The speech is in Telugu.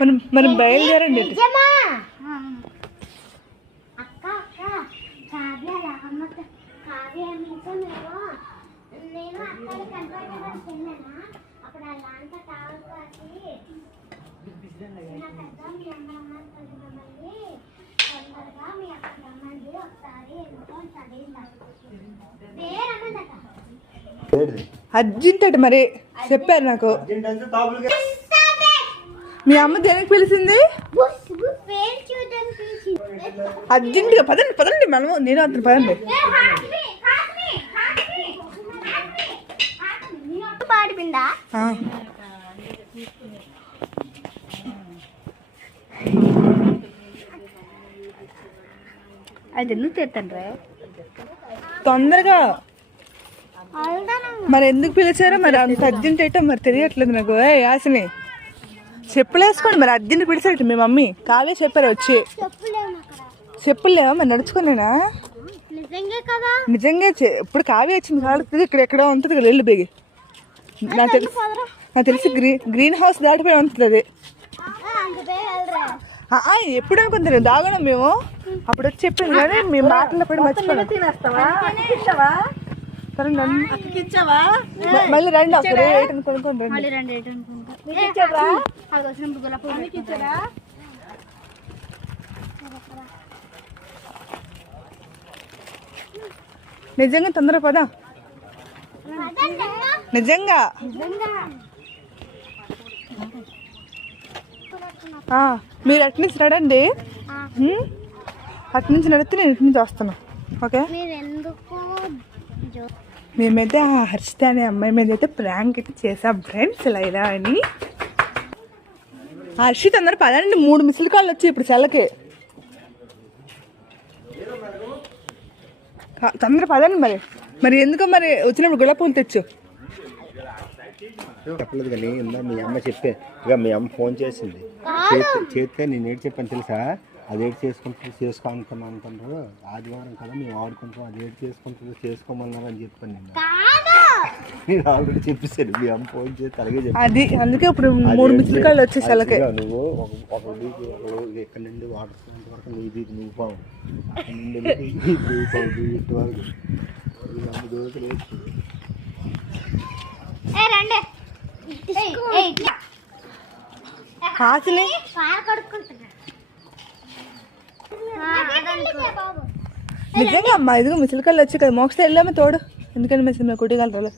మనం బయలుదేరండి. అర్జెంట్ అంటే మరి చెప్పారు నాకు. మీ అమ్మ దేనికి పిలిచింది? అర్జెంట్గా పదండి పదండి, మనము నేను అంత పదండి. అది ఎందుకు తెస్తాను తొందరగా. మరి ఎందుకు పిలిచారో మరి అంత అర్జెంట్ అయితే మరి తెలియట్లేదు నాకు. యాసిని చెప్పులు వేసుకోండి, మరి అర్జెంట్ పిలిచారట మీ మమ్మీ. కావే చెప్పారు వచ్చి. చెప్పులేవా మరి నడుచుకునేనా? నిజంగా ఇప్పుడు కావే వచ్చింది కాదు, ఇక్కడ ఎక్కడ ఉంటుంది కదా వెళ్ళు బేగి. నాకు తెలిసి గ్రీన్ హౌస్ దాటిపోయి ఉంటుంది అది. ఎప్పుడు అనుకుంటారు దాగడం మేము అప్పుడు వచ్చి చెప్పింది కానీ మేము మాటల్లో పడి మర్చిపోయాం. మళ్ళీ రండి ఒకసారి కొనుక్కోండి. నిజంగా తొందర పదా, నిజంగా. మీరు అటు నుంచి నడండి, అటు నుంచి నడితే నేను ఇటు నుంచి వస్తాను. ఓకే. మేమైతే ఆ హర్షిత అనే అమ్మాయి మీద అయితే ప్రాంక్ అయితే చేసాం ఫ్రెండ్స్, ఇలా అని. హర్షిత అందరూ పదండి, 3 మిస్డ్ కాళ్ళు వచ్చి ఇప్పుడు సెల్లకి. తొందర పదండి మరి. మరి ఎందుకో మరి వచ్చినప్పుడు గులాబీ పూలు తెచ్చు. చెప్పలేదు కానీ మీ అమ్మ చెప్పే, ఇక మీ అమ్మ ఫోన్ చేసింది చేస్తే నేను ఏడు చెప్పాను తెలుసా? అది ఏడు చేసుకోనుకున్నాను. ఆదివారం కదా మేము ఆడుకుంటాం, అది ఏడు చేసుకోమన్నారు అని చెప్పాను నేను ఆల్రెడీ చెప్పేసాను. మీ అమ్మ ఫోన్ చేస్తే అలాగే చెప్పాను. అందుకే ఇప్పుడు 3 మిస్డ్ కాళ్ళు వచ్చేసరికి నువ్వు ఒక ఇక్కడ నుండి వాటర్ వరకు నువ్వు పావు ఇటు వరకు నిజంగా అమ్మా. ఇదిగో మిసిలికల్లు వచ్చి కదా మోక్ష వెళ్ళాము తోడు. ఎందుకంటే మిసిలి కుట్టిగలరు.